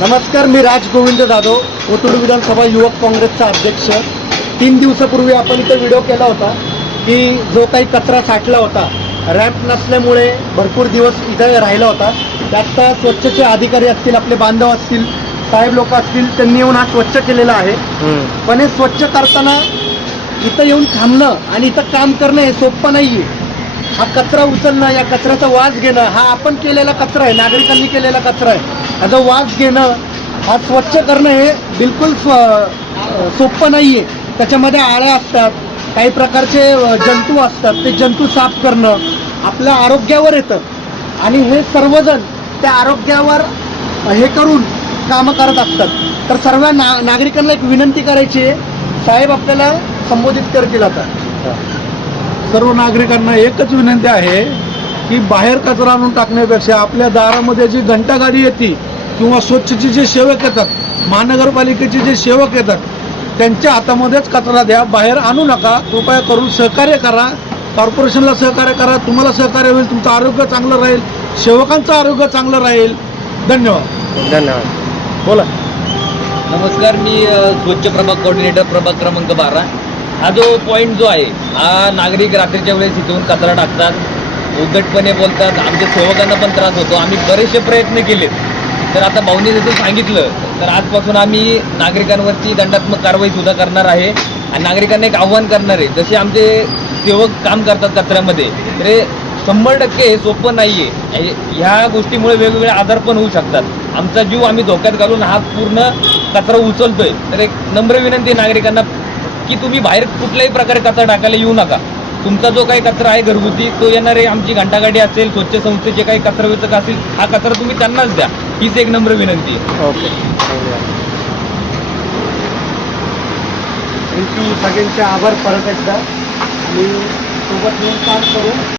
नमस्कार, मी राज गोविंद जाधव, कोथरूड विधानसभा युवक काँग्रेसचा अध्यक्ष. 3 दिवसापूर्वी आपण इथे व्हिडिओ केला होता की जो काही कचरा साठला होता, रॅम्प नसल्यामुळे भरपूर दिवस इथे राहिला होता, त्याचा स्वच्छतेचे अधिकारी असतील, आपले बांधव असतील, साहेब लोक असतील, त्यांनी येऊन हा स्वच्छ केलेला आहे. पण हे स्वच्छ करताना इथं येऊन थांबणं आणि इथं काम करणं हे सोपं नाही आहे. हा कचरा उचलणं, या कचऱ्याचा वास घेणं, हा आपण केलेला कचरा आहे, नागरिकांनी केलेला कचरा आहे, ह्याचा वास घेणं, हा स्वच्छ करणं हे बिलकुल सोपं नाही आहे. त्याच्यामध्ये आळ्या असतात, काही प्रकारचे जंतू असतात, ते जंतू साफ करणं आपल्या आरोग्यावर येतं आणि हे सर्वजण त्या आरोग्यावर हे करून कामं करत असतात. तर सर्व नागरिकांना एक विनंती करायची आहे, साहेब आपल्याला संबोधित करतील आता. सर्व नागरिकांना एकच विनंती आहे की बाहेर कचरा आणून टाकण्यापेक्षा आपल्या दारामध्ये जी घंटागाडी येते किंवा स्वच्छतेचे जे सेवक येतात, महानगरपालिकेचे जे सेवक येतात, त्यांच्या हातामध्येच कचरा द्या, बाहेर आणू नका. कृपया करून सहकार्य करा, कॉर्पोरेशनला सहकार्य करा, तुम्हाला सहकार्य होईल, तुमचं आरोग्य चांगलं राहील, सेवकांचं आरोग्य चांगलं राहील. धन्यवाद. बोला. नमस्कार, मी स्वच्छ प्रभाग कोऑर्डिनेटर प्रभाग क्रमांक 12. हा जो पॉईंट जो आहे, हा नागरिक रात्रीच्या वेळेस इथून कचरा टाकतात, उद्धटपणे बोलतात, आमच्या सेवकांना पण त्रास होतो. आम्ही बरेचसे प्रयत्न केलेत. तर आता भाऊनी जसं सांगितलं, तर आजपासून आम्ही नागरिकांवरती दंडात्मक कारवाई सुद्धा करणार आहे आणि नागरिकांना एक आव्हान करणार आहे. जसे आमचे सेवक काम करतात कचऱ्यामध्ये, तर 100% हे सोपं नाही आहे. ह्या गोष्टीमुळे वेगवेगळे आजार पण होऊ शकतात. आमचा जीव आम्ही धोक्यात घालून हा पूर्ण कचरा उचलतोय. तर एक नम्र विनंती नागरिकांना की तुम्ही बाहेर कुठल्याही प्रकारे कचरा टाकायला येऊ नका. तुमचा जो काही कचरा आहे घरगुती, तो येणारे आमची घंटागाडी असेल, स्वच्छ संस्थेचे काही कचरा विचक असेल, हा कचरा तुम्ही त्यांनाच द्या. हीच एक नम्र विनंती आहे. Okay, thank you. सगळ्यांचे आभार परत एकदा. मी सोबत येऊन काम करू.